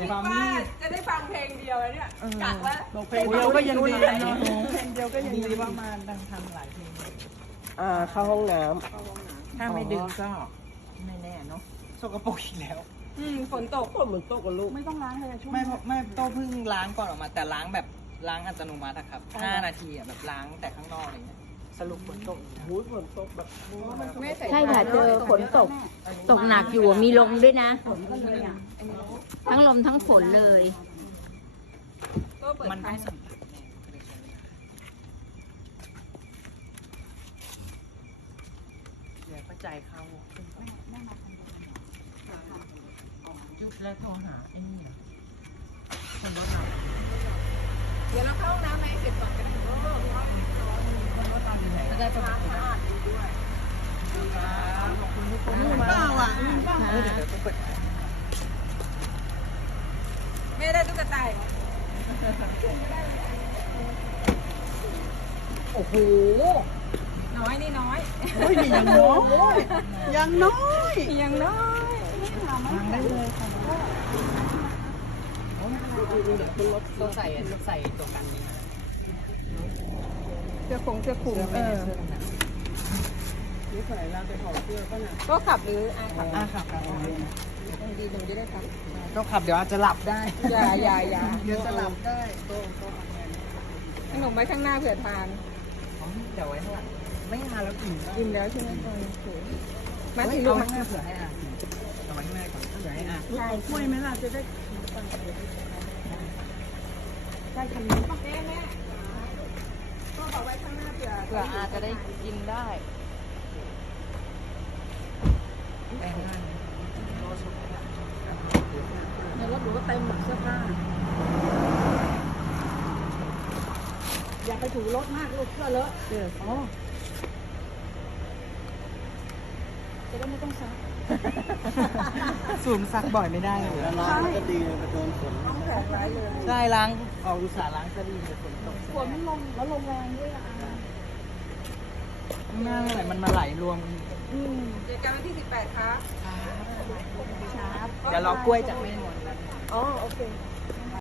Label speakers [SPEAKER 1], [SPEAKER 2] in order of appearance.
[SPEAKER 1] ว่าจะได้ฟังเพลงเดียวเนี่ยกะว่า
[SPEAKER 2] เพลงเดียวก็ยังดีนะเพลงเดียวก็ยังดีว่ามาดังทำหลายเพลง
[SPEAKER 3] เข้าห้องน้
[SPEAKER 2] ถ้าไม่ดึงก็ไม่แน่เนาะสกปรกอีกแล้ว
[SPEAKER 1] ฝนตก
[SPEAKER 3] ำคนเหมือนโต๊ะกับลูก
[SPEAKER 4] ไม่ต้องล้างเลยช่วง
[SPEAKER 2] ไม่โต้เพิ่งล้างก่อนออกมาแต่ล้างแบบล้างอัตโนมัติอะครับ5 นาทีอะแบบล้างแต่ข้างนอกอะไรเงี้ยสรุปฝนตก
[SPEAKER 3] หูฝนตกแบบ
[SPEAKER 1] ไม่ใส่
[SPEAKER 5] ใช่ค่ะเจอฝนตก ตกหนักอยู่มีลมด้วยนะ ทั้งลมทั้งฝนเลย
[SPEAKER 1] ก็เปิด
[SPEAKER 2] มัน
[SPEAKER 1] ไฟ
[SPEAKER 2] ได้สัมผัสแน่ก็เลยใช้เวลาเดี๋ยวก็ใจเข้ายุบแล้วโทรหาไอ้นี่เหรอคนรถเรา
[SPEAKER 1] เดี๋ยวเราเข้าห้องน้ำไหมเสร็จก่อนก็ได้
[SPEAKER 2] ก็ได้ประมาณนี้ ขอบคุณทุกคนมาก
[SPEAKER 3] เปล่าอ่ะ
[SPEAKER 2] เดี๋ยวต้องเปิด
[SPEAKER 1] ไม่ได้ตุ๊กตา
[SPEAKER 2] โอ้โห
[SPEAKER 1] น้อยนี่น้อย
[SPEAKER 3] โอ้ยยังน้อยยังน้อย
[SPEAKER 1] ยังน้อย
[SPEAKER 2] ได้เลยค่ะตัวใส่ตัวกันนี้
[SPEAKER 1] เสื้อคงเสื้อคลุม
[SPEAKER 3] นี่ใส่แล้วไปถอดเสื้อก็น่ะ
[SPEAKER 1] ก็ขับหรือขับ
[SPEAKER 2] ครับ
[SPEAKER 1] ยังดีหนึ่งจะได้ขับ
[SPEAKER 2] ต้องขับเดี๋ยวอาจจะหลับได้
[SPEAKER 1] อย่า
[SPEAKER 2] เดี๋ยวจะหลับได้โต๊ะ
[SPEAKER 1] ขนมไว้ข้างหน้าเผื่อทาน
[SPEAKER 2] เดี๋ยวไว้ข้างหลังไม่ทานแล้วอิ่ม
[SPEAKER 1] กินแล้วใช่ไหมมา
[SPEAKER 2] มา
[SPEAKER 1] ถึ
[SPEAKER 2] ถึ
[SPEAKER 1] ง
[SPEAKER 2] ง
[SPEAKER 1] ลู
[SPEAKER 2] ลู
[SPEAKER 1] ก
[SPEAKER 2] ก
[SPEAKER 1] มา
[SPEAKER 2] เผื่อให้อาเอาไว้ข้างหน้าก่อนเผื่อให้อา
[SPEAKER 3] ใช่กล้วยไหมล่ะจะได้
[SPEAKER 1] ได้คันนี้ป่ะแม่ก็บอกไว้ข้างหน้าเผื่อ
[SPEAKER 2] เผื่ออาจะได้กินได้แบ่งงาน
[SPEAKER 4] ในรถหนูก็เต็มหมดเสื้อผ้าอย่าไปถูรถมากลูกเสื้อเลอะจะได้ไม่ต้องซัก
[SPEAKER 2] สูมซักบ่อยไม่ได้เลย
[SPEAKER 3] แล้วล้างมันก็ดีเลยไปโดนฝน
[SPEAKER 1] ต้องแขนไว้เลย
[SPEAKER 2] ใช่ล้างออกอุตส่าห์ล้างซะดีแต่ฝนตก
[SPEAKER 4] ฝนมันลงแล้วลงแรงด้วยอ่ะ
[SPEAKER 2] ข้างหน้าเมื่อไหร่มันมาไหลรวม
[SPEAKER 1] เจอกันวันที่18ครับ
[SPEAKER 2] เดี๋ยวรอกล้วยจากแม่หมด
[SPEAKER 1] อ๋อโอเค
[SPEAKER 2] ค